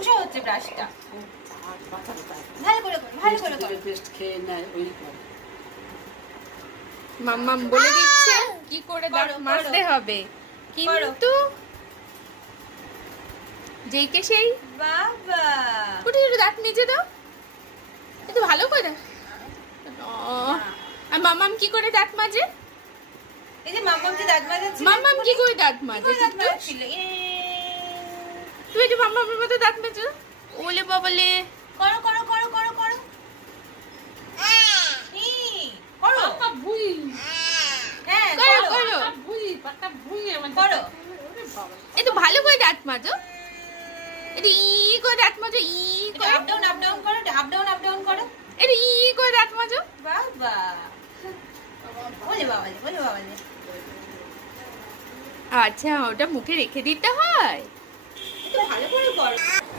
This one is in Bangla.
মুছে হচ্ছে ব্রাশটা। ভালো করে কর, ভালো করে কর। পেস্ট খেয়ে নেয় ওই করে। মাম্মাম বলে দিচ্ছে কি করে দাঁত মাজতে হবে, কিন্তু যেইকে সেই বাবা একটু একটু দাঁত মেজে দাও, একটু ভালো করে দাও। আর মাম্মাম কি করে দাঁত মাজে? এই যে মাম্মাম যে দাঁত মাজাচ্ছে, মাম্মাম কি করে দাঁত মাজে? দাঁত মাজাচ্ছিল। তুই একটু মাম্মামের মতো দাঁত মেজে দাও। ওলে বাবালে, করো করো করো করো করো। করো পাতা ভুই, হ্যাঁ করো করো করো, পাতা ভুই আমার করো। একটু ভালো করে দাঁত মাজো, একটু ই করে দাঁত মাজো, ই করে, আপ ডাউন করো, আপ ডাউন করো। একটু ই করে দাঁত মাজো। বাবা বলে বাবালে, বলে বাবালে। আচ্ছা, ওটা মুখে রেখে দিতে হয়। একটু ভালো করে করো।